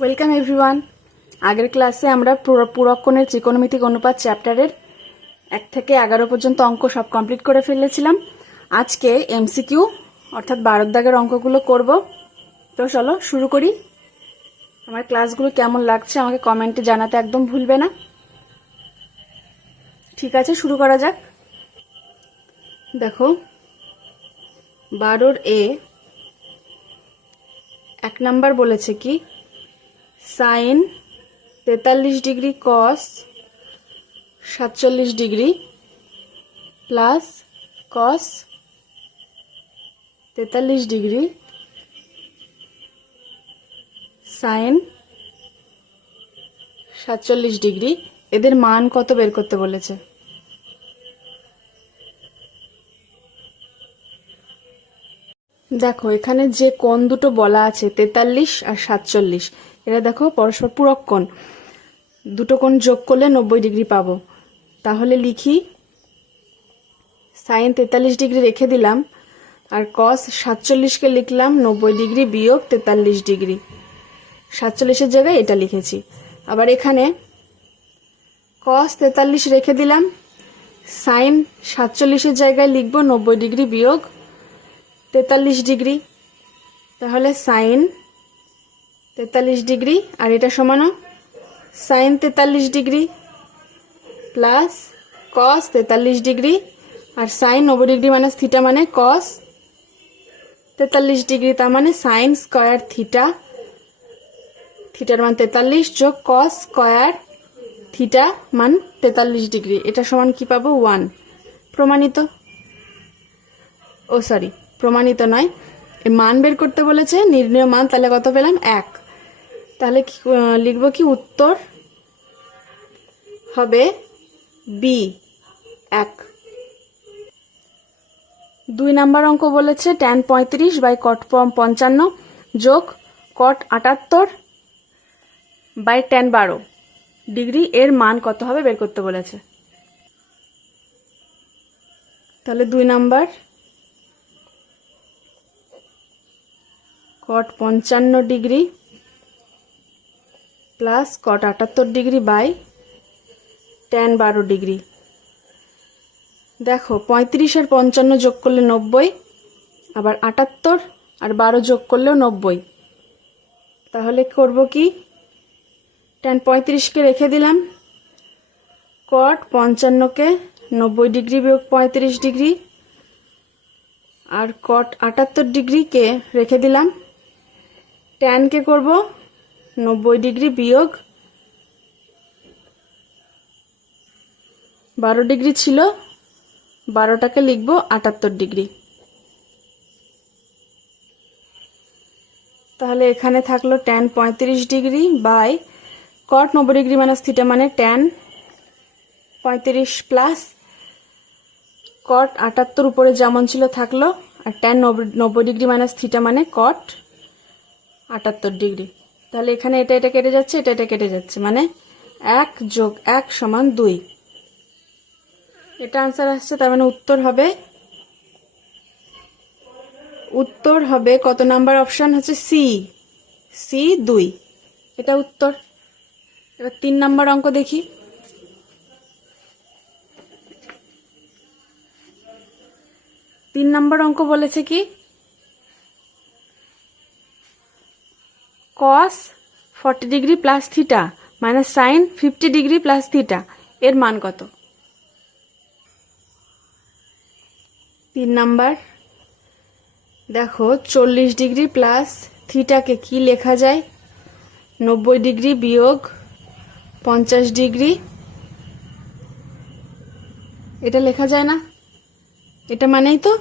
Welcome everyone. আগের ক্লাসে আমরা পুরক্ষণের ত্রিকোণমিতিক অনুপাত চ্যাপ্টারের 1 থেকে 11 পর্যন্ত অঙ্ক সব কমপ্লিট করে ফেলেছিলাম। আজকে এমসিকিউ অর্থাৎ 12 দাগের অঙ্কগুলো করব। তো চলো শুরু করি। আমার ক্লাসগুলো কেমন লাগছে আমাকে কমেন্টে জানাতে একদম ভুলবে না। ঠিক আছে, শুরু করা যাক। দেখো 12 এ 1 নাম্বার বলেছে কি sine 43 degree cos 47 degree plus cos 43 degree sine 47 degree এদের মান কত বের করতে বলেছে। দেখো এখানে যে কোণ দুটো বলা আছে 43 আর 47, এরা দেখো পরস্পর পূরক কোণ। দুটো কোণ যোগ করলে 90 ডিগ্রি পাবো। তাহলে লিখি সাইন 43 ডিগ্রি রেখে দিলাম আর কস 47কে লিখলাম 90 ডিগ্রি বিয়োগ 43 ডিগ্রি। 47-এর জায়গায় এটা লিখেছি। আবার এখানে কস 43 রেখে দিলাম, সাইন 47-এর জায়গায় লিখব 90 ডিগ্রি বিয়োগ 43 ডিগ্রি। তাহলে সাইন 43 ডিগ্রি আর এটা সমান sine 43 degree plus cos 43 degree আর সাইন 90 ডিগ্রি মাইনাস থিটা মানে কস 43 ডিগ্রি, তার মানে সাইন স্কয়ার থিটা, থিটার মান 43 যোগ কস স্কয়ার থিটা মান 43 ডিগ্রি, এটা সমান কি পাবো 1। প্রমাণিত। প্রমাণিত নয়, এই মান বের করতে বলেছে, নির্ণয় মান। তাহলে কত পেলাম 1। তাহলে লিখব কি উত্তর হবে বি 1। 2 নাম্বার অঙ্ক বলেছে ট্যান 35 বাই কট 55 যোগ কট 78 বাই ট্যান 12 ডিগ্রি এর মান কত হবে বের করতে বলেছে। তাহলে 2 number cot 55 degree plus cot 78 degree by tan 12 degree. দেখো 35 আর 55 যোগ করলে 90, আবার 78 আর 12 যোগ করলেও 90। তাহলে করব কি ট্যান 35কে রেখে দিলাম, কট 55কে 90 ডিগ্রি বিয়োগ 35 ডিগ্রি আর কট 78 ডিগ্রিকে রেখে দিলাম, ট্যানকে করব 90 ডিগ্রি বিয়োগ 12 ডিগ্রি ছিল, 12টাকে লিখব 78 ডিগ্রি। তাহলে এখানে থাকলো tan 35 degree by cot 90 degree minus theta মানে ট্যান 35 প্লাস কট 78 উপরে যেমন ছিল থাকলো আর ট্যান 90 ডিগ্রি মাইনাস থিটা মানে কট 78 ডিগ্রি। তাহলে এখানে এটা এটা কেটে যাচ্ছে, এটা এটা কেটে যাচ্ছে, মানে 1 যোগ 1 সমান 2। এটা আনসার আসছে। তার মানে উত্তর হবে কত নাম্বার অপশন হচ্ছে সি 2, এটা উত্তর। এবার 3 নাম্বার অঙ্ক দেখি। তিন নাম্বার অঙ্ক বলেছে কি কস 40 degree plus theta minus sign 50 degree plus theta এর মান কত। 3 নাম্বার দেখো 40 ডিগ্রি প্লাস থিটাকে কি লেখা যায় 90 ডিগ্রি বিয়োগ 50 ডিগ্রি, এটা লেখা যায় না। এটা মানেই তো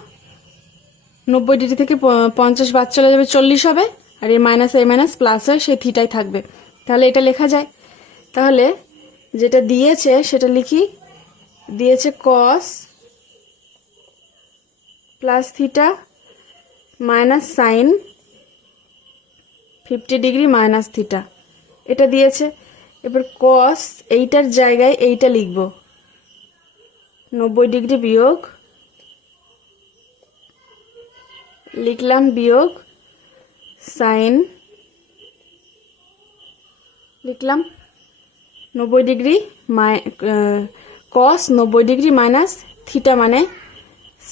90 ডিগ্রি থেকে 50 বাদ চলে যাবে 40 হবে, আর এই মাইনাস প্লাস হয় সেই থিটাই থাকবে। তাহলে এটা লেখা যায়। তাহলে যেটা দিয়েছে সেটা লিখি, দিয়েছে কস plus theta minus sign 50 degree minus theta, এটা দিয়েছে। এবার কস এইটার জায়গায় এইটা লিখব 90 ডিগ্রি বিয়োগ লিখলাম বিয়োগ সাইন লিখলাম 90 degree cos 90 degree minus theta মানে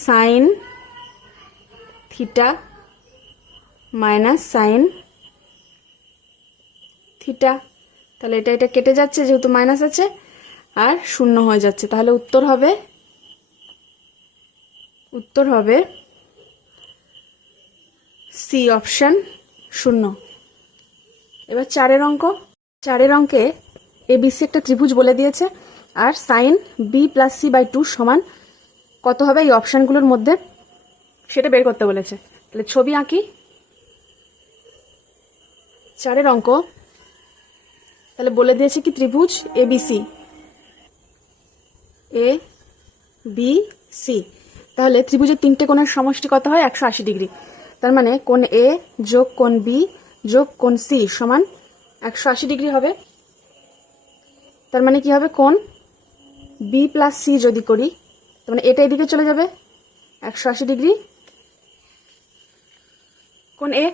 sine theta minus sine theta. তাহলে এটা কেটে যাচ্ছে যেহেতু মাইনাস আছে, আর শূন্য হয়ে যাচ্ছে। তাহলে উত্তর হবে সি অপশন 0। এবার 4 অঙ্কে এবিসি একটা ত্রিভুজ বলে দিয়েছে, আর sine B plus C by 2 সমান কত হবে এই অপশানগুলোর মধ্যে সেটা বের করতে বলেছে। তাহলে ছবি আঁকি। 4 অঙ্ক তাহলে বলে দিয়েছে কি ত্রিভুজ এবিসি, এ বি সি। তাহলে ত্রিভুজের 3টে কোণের সমষ্টি কত হয়? 180 ডিগ্রি। তার মানে কোণ এ যোগ কোণ বি যোগ কোণ সি সমান 180 ডিগ্রি হবে। তার মানে কি হবে? কোণ বি প্লাস সি যদি করি, তার মানে এটা এদিকে চলে যাবে 180 ডিগ্রি। কোণ এ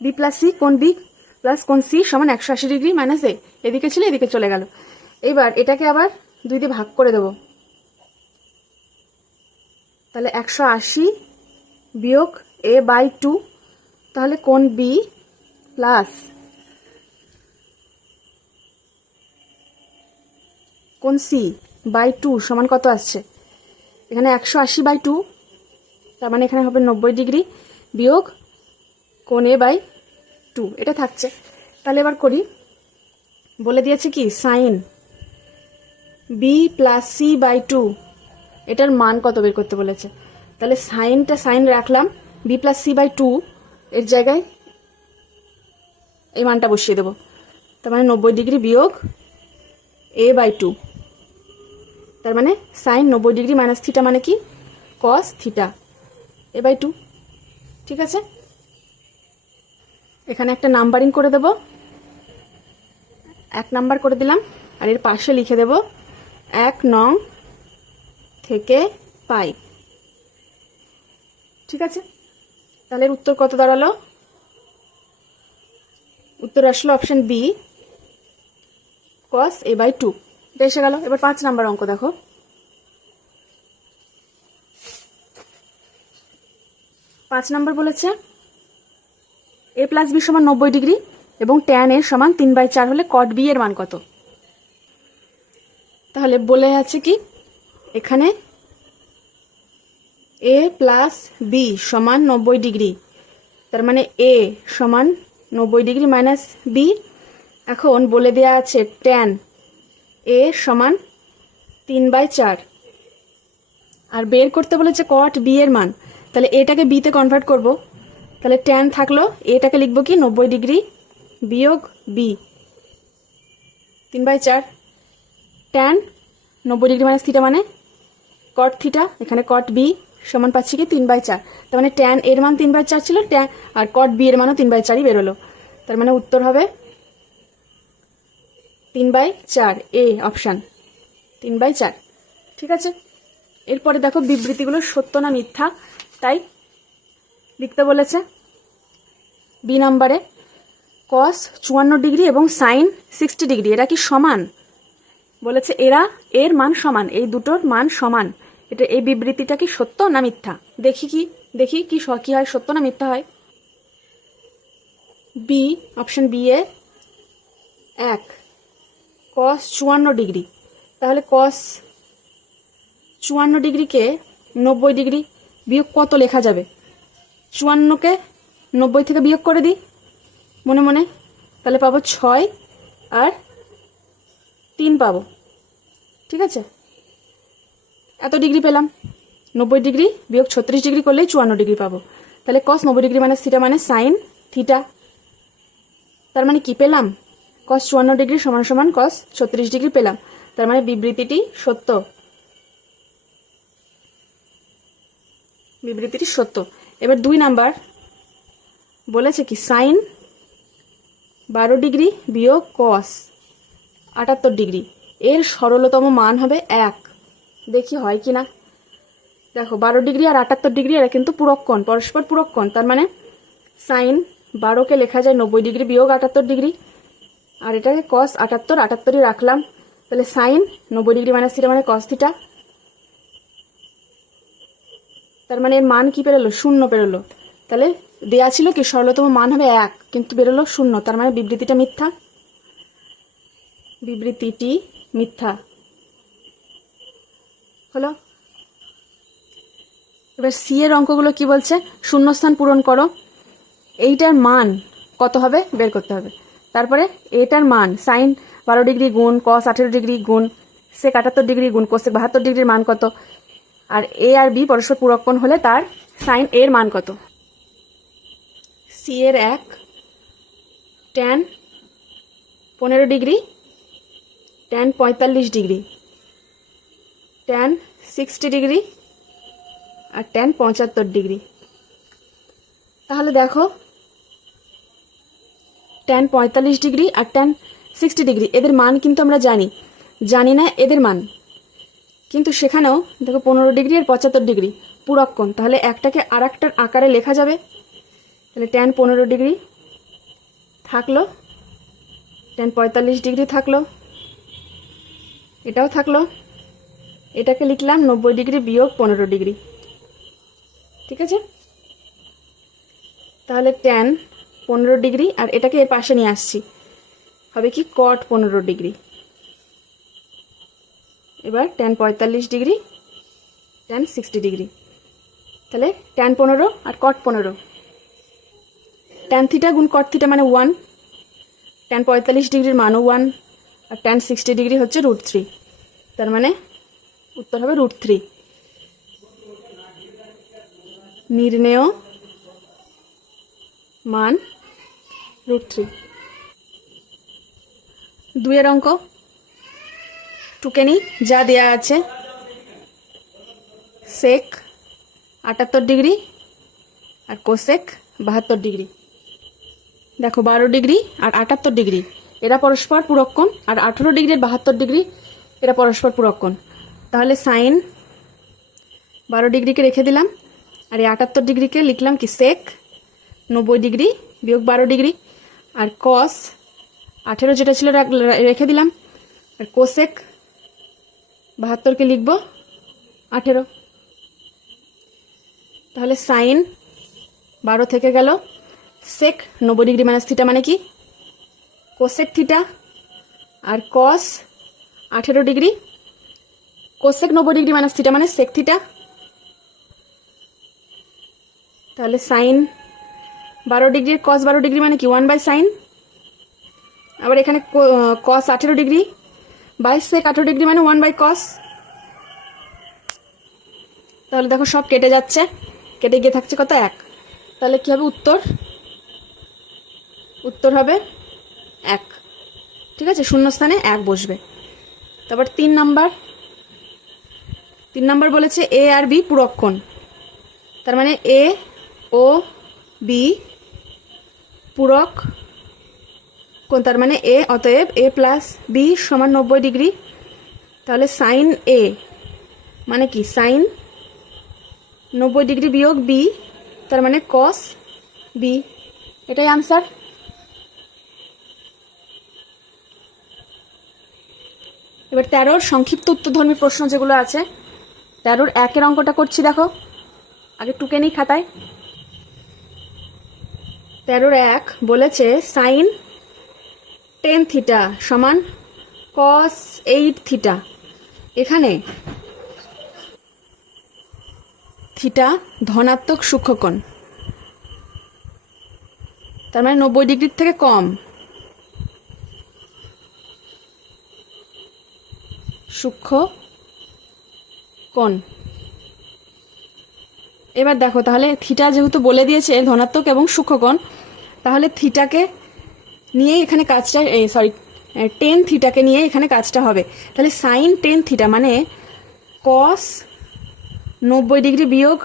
বি প্লাস সি, কোণ বি প্লাস কোণ সি সমান 180 ডিগ্রি মাইনাস এ, এদিকে ছিল এদিকে চলে গেল। এইবার এটাকে আবার 2 দিয়ে ভাগ করে দেব। তাহলে 180 বিয়োগ এ বাই 2, তাহলে কোণ বি প্লাস কোণ সি বাই 2 সমান কত আসছে? এখানে 180 বাই 2, তার মানে এখানে হবে 90 ডিগ্রি বিয়োগ কোণ এ বাই 2, এটা থাকছে। তাহলে এবার করি, বলে দিয়েছে কি sine B plus C by 2, এটার মান কত বের করতে বলেছে। তাহলে সাইন রাখলাম, বি প্লাস সি বাই 2 এর জায়গায় এই মানটা বসিয়ে দেবো। তার মানে 90 ডিগ্রি বিয়োগ এ বাই 2, তার মানে সাইন 90 ডিগ্রি মাইনাস থিটা মানে কি? Cos theta A by 2। ঠিক আছে, এখানে একটা নাম্বারিং করে দেব, 1 নাম্বার করে দিলাম, আর এর পাশে লিখে দেব 1 নং থেকে পাই। ঠিক আছে, তাহলে এর উত্তর কত দাঁড়ালো? উত্তর আসলো option B, cos A by 2। এটা এসে গেল। এবার 5 নাম্বার অঙ্ক দেখো। 5 নাম্বার বলেছে এ প্লাস বি সমান 90 ডিগ্রি এবং ট্যান এর সমান 3/4 হলে কট বি এর মান কত? তাহলে বলে আছে কি এখানে এ প্লাস বি সমান 90 ডিগ্রি, তার মানে এ সমান 90 ডিগ্রি মাইনাস বি। এখন বলে দেয়া আছে ট্যান এ সমান 3/4, আর বের করতে বলেছে কট বি এর মান। তাহলে এটাকে বিতে কনভার্ট করব। তাহলে ট্যান থাকলো, এটাকে লিখবো কি 90 ডিগ্রি বিয়োগ B 3/4। Tan 90 degree minus theta মানে কট থিটা, এখানে কট বি সমান পাচ্ছি কি 3/4। তার মানে ট্যান এর মান 3/4 ছিল, ট্যান আর কট বি এর মানও 3/4ই বেরোলো। তার মানে উত্তর হবে 3/4, এ অপশান 3/4। ঠিক আছে, এরপরে দেখো বিবৃতিগুলো সত্য না মিথ্যা তাই লিখতে বলেছে। বি নাম্বারে কস 54 ডিগ্রি এবং সাইন 60 ডিগ্রি এরা কি সমান? বলেছে এর মান সমান, এই দুটোর মান সমান। এটা এই বিবৃতিটা কি সত্য না মিথ্যা? দেখি কি হয়, সত্য না মিথ্যা হয়। B option B A 1 cos 54 degree, তাহলে কস 54 ডিগ্রিকে 90 ডিগ্রি বিয়োগ কত লেখা যাবে? 54কে 90 থেকে বিয়োগ করে দিই মনে মনে, তাহলে পাবো 6 আর 3 পাবো। ঠিক আছে, এত ডিগ্রি পেলাম। 90 ডিগ্রি বিয়োগ 36 ডিগ্রি করলেই 54 ডিগ্রি পাবো। তাহলে কস 90 ডিগ্রি মাইনাস থিটা মানে সাইন থিটা। তার মানে কি পেলাম? কস 54 ডিগ্রি সমান সমান কস 36 ডিগ্রি পেলাম। তার মানে বিবৃতিটি সত্য, বিবৃতিটি সত্য। এবার 2 নাম্বার বলেছে কি সাইন 12 ডিগ্রি বিয়োগ কস 78 ডিগ্রি এর সরলতম মান হবে 1। দেখি হয় কি না। দেখো 12 ডিগ্রি আর 78 ডিগ্রি এরা কিন্তু পূরককোণ, পরস্পর পূরককোণ। তার মানে সাইন 12কে লেখা যায় 90 ডিগ্রি বিয়োগ 78 ডিগ্রি, আর এটাকে কস 78, 78ই রাখলাম। তাহলে সাইন 90 ডিগ্রি মাইনাস থিটা মানে কস থিটা। তার মানে এর মান কি বেরোলো? 0 বেরোলো। তাহলে দেয়া ছিল কি সরলতম মান হবে 1, কিন্তু বেরোলো 0। তার মানে বিবৃতিটা মিথ্যা, বিবৃতিটি মিথ্যা হলো। এবার সি এর অঙ্কগুলো কি বলছে? শূন্যস্থান পূরণ করো। এইটার মান কত হবে বের করতে হবে। তারপরে এটার মান সাইন 12 ডিগ্রি গুণ কস 18 ডিগ্রি গুণ সেক 78 ডিগ্রি গুণ কোসেক 72 ডিগ্রির মান কত, আর এ আর বি পরস্পর পূরক কোণ হলে তার সাইন এর মান কত। সি এর 1 tan 15 degree, tan 45 degree, tan 60 degree আর ট্যান 75 ডিগ্রি। তাহলে দেখো ট্যান 45 ডিগ্রি আর ট্যান 60 ডিগ্রি এদের মান কিন্তু আমরা জানি না এদের মান, কিন্তু সেখানেও দেখো 15 ডিগ্রি আর 75 ডিগ্রি পূরক কোণ, তাহলে একটাকে আর একটার আকারে লেখা যাবে। তাহলে ট্যান 15 ডিগ্রি থাকলো, ট্যান 45 ডিগ্রি থাকলো, এটাও থাকলো, এটাকে লিখলাম 90 ডিগ্রি বিয়োগ 15 ডিগ্রি। ঠিক আছে, তাহলে ট্যান 15 ডিগ্রি আর এটাকে এর পাশে নিয়ে আসছি, হবে কি কট 15 ডিগ্রি। এবার ট্যান 45 ডিগ্রি, ট্যান 60 ডিগ্রি, তাহলে ট্যান 15 আর কট 15, ট্যান থিটা গুণ কট থিটা মানে 1, ট্যান 45 ডিগ্রির মানও 1 আর ট্যান 60 ডিগ্রি হচ্ছে √3, তার মানে উত্তর হবে √3। নির্ণেয় মান √3। 2 এর অঙ্ক টুকেনি যা দেয়া আছে, সেক 78 ডিগ্রি আর কোসেক 72 ডিগ্রি। দেখো 12 ডিগ্রি আর 78 ডিগ্রি এরা পরস্পর পূরক কোণ, আর 18 ডিগ্রি আর 72 ডিগ্রি এরা পরস্পর পূরক কোণ। তাহলে সাইন 12 ডিগ্রিকে রেখে দিলাম, আর এই 78 ডিগ্রিকে লিখলাম কি সেক 90 ডিগ্রি বিয়োগ 12 ডিগ্রি, আর কস 18 যেটা ছিল রেখে দিলাম, আর কোসেক 72কে লিখব 18। তাহলে সাইন 12 থেকে গেল, সেক 90 ডিগ্রি মাইনাস থিটা মানে কি কোসেক থিটা, আর কস 18 degree cosec 90 degree minus theta মানে সেক থিটা। তাহলে সাইন 12 ডিগ্রি কস 12 ডিগ্রি মানে কি 1/sin, আবার এখানে কস 18 ডিগ্রি বাই সেক 18 ডিগ্রি মানে 1/cos। তাহলে দেখো সব কেটে যাচ্ছে, কেটে গিয়ে থাকছে কত 1। তাহলে কি হবে উত্তর হবে 1। ঠিক আছে, শূন্যস্থানে 1 বসবে। তারপর 3 নাম্বার বলেছে এ আর বি পূরক কোণ, তার মানে এ ও বি পূরক কোণ, তার মানে এ অতএব এ প্লাস বি সমান 90 ডিগ্রি। তাহলে সাইন এ মানে কি সাইন 90 ডিগ্রি বিয়োগ বি, তার মানে কস বি। এটাই আনসার। এবার 13-র সংক্ষিপ্ত উত্তরধর্মী প্রশ্ন যেগুলো আছে, 13-র 1-এর অঙ্কটা করছি। দেখো আগে টুকে নিই খাতায়। 13-র 1 বলেছে সাইন 10 থিটা সমান কস 8 থিটা। এখানে থিটা ধনাত্মক সূক্ষ্মকোণ, তার মানে 90 ডিগ্রির থেকে কম, সূক্ষ্মকোণ। এবার দেখো তাহলে থিটা যেহেতু বলে দিয়েছে ধনাত্মক এবং সূক্ষ্মকোণ, তাহলে থিটাকে নিয়ে এখানে কাজটা টেন থিটাকে নিয়ে এখানে কাজটা হবে। তাহলে সাইন 10 থিটা মানে কস 90 ডিগ্রি বিয়োগ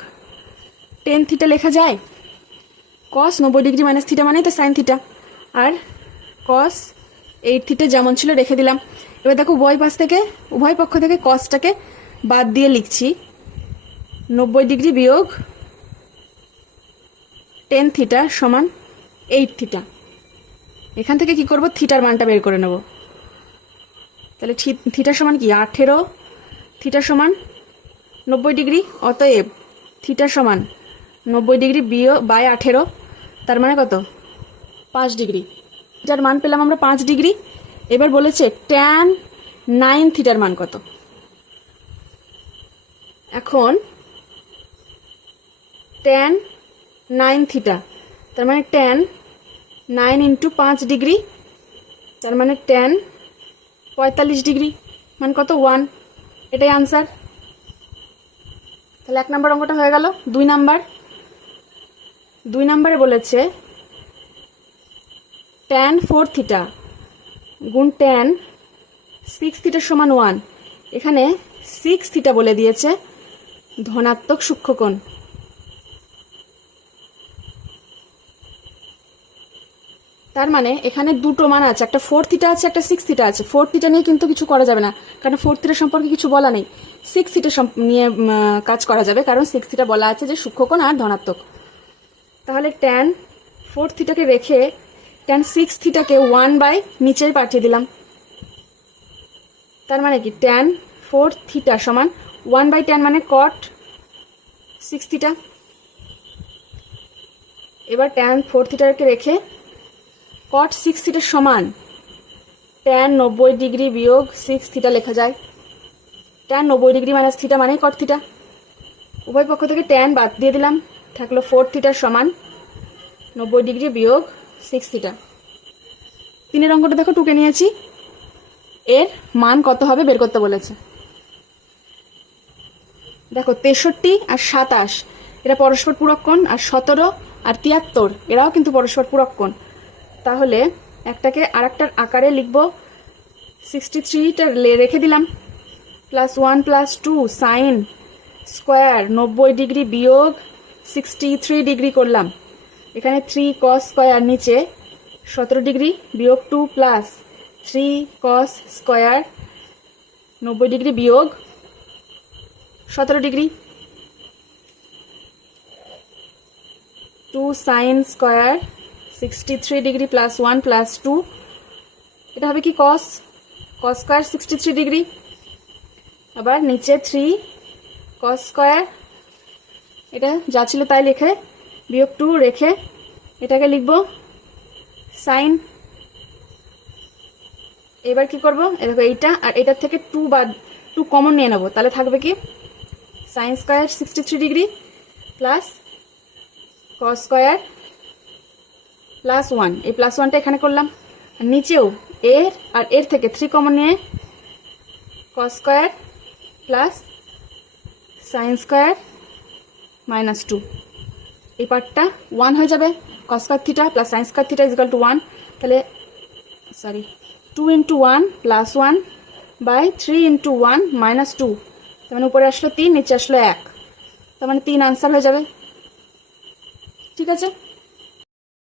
10 থিটা লেখা যায়। কস 90 ডিগ্রি মাইনাস থিটা মানে তো সাইন থিটা, আর কস 8 থিটা যেমন ছিল রেখে দিলাম। এবার দেখো উভয় পক্ষ থেকে কসটাকে বাদ দিয়ে লিখছি 90 ডিগ্রি বিয়োগ 10 থিটা সমান 8 থিটা। এখান থেকে কি করব, থিটার মানটা বের করে নেব। তাহলে থিটা সমান কি 18, থিটা সমান 90 ডিগ্রি। অতএব থিটা সমান 90 ডিগ্রি বাই 18, তার মানে কত 5 ডিগ্রি। থিটার মান পেলাম আমরা 5 ডিগ্রি। এবার বলেছে tan 9 থিটার মান কত। এখন tan 9 থিটা, তার মানে tan 9 ইন্টু 5 ডিগ্রি, তার মানে tan 45 ডিগ্রি, মান কত 1। এটাই আনসার। তাহলে 1 নম্বর অঙ্কটা হয়ে গেল। 2 নম্বরে বলেছে tan 4 থিটা গুণ tan 6 থিটার সমান 1। এখানে 6 থিটা বলে দিয়েছে ধনাত্মক সূক্ষ্মকোণ। তার মানে এখানে দুটো মান আছে, একটা 4 থিটা আছে, একটা 6 থিটা আছে। 4 থিটা নিয়ে কিন্তু কিছু করা যাবে না, কারণ 4 থিটা সম্পর্কে কিছু বলা নেই। 6 থিটা নিয়ে কাজ করা যাবে, কারণ 6 থিটা বলা আছে যে সূক্ষ্মকোণ আর ধনাত্মক। তাহলে tan 4 থিটাকে রেখে tan 6 থিটাকে 1 বাই নিচে পাঠিয়ে দিলাম। তার মানে কি tan 4 থিটা সমান 1 বাই tan মানে cot 6 থিটা। এবার tan 4 থিটাকে রেখে cot 6 থিটার সমান tan 90 ডিগ্রি বিয়োগ 6 থিটা লেখা যায়। tan 90 ডিগ্রি মাইনাস থিটা মানে cot থিটা। উভয় পক্ষ থেকে tan বাদ দিয়ে দিলাম, থাকলো 4 থিটার সমান 90 ডিগ্রি বিয়োগ 6 থিটা। 3 অঙ্কটা দেখো টুকে নিয়েছি। এর মান কত হবে বের করতে বলেছে। দেখো 63 আর 27 এরা পরস্পর পূরক কোণ, আর 17 আর 73 এরাও কিন্তু পরস্পর পূরক কোণ। তাহলে একটাকে আরেকটার আকারে লিখব। 63টা রেখে দিলাম, +1 + 2 সাইন স্কোয়ার 90 ডিগ্রি বিয়োগ 63 ডিগ্রি করলাম। এখানে 3 cos স্কোয়ার, নিচে 17 ডিগ্রি বিয়োগ 2 প্লাস 3 cos স্কোয়ার 90 ডিগ্রি বিয়োগ 17 ডিগ্রি, 2 সাইন স্কোয়ার 63 ডিগ্রি +1 + 2, এটা হবে কি cos স্কোয়ার 63 ডিগ্রি। আবার নিচে 3 cos স্কোয়ার, এটা যা ছিল তাই লিখে বিয়োগ 2 রেখে এটাকে লিখব সাইন। এবার কি করব, দেখো এইটা আর এটার থেকে 2 কমন নিয়ে নেব। তাহলে থাকবে কি sine square 63 degree plus cos square +1। এই +1টা এখানে করলাম, আর নিচেও এর আর এর থেকে 3 কমন নিয়ে cos square plus sine square -2। এই পার্টটা 1 হয়ে যাবে। cos square theta plus sine square theta = 1। তাহলে 2 × 1 + 1 বাই 3 × 1 -2, তার মানে উপরে আসলো 3, নিচে আসলো 1, তার মানে 3 আনসার হয়ে যাবে। ঠিক আছে।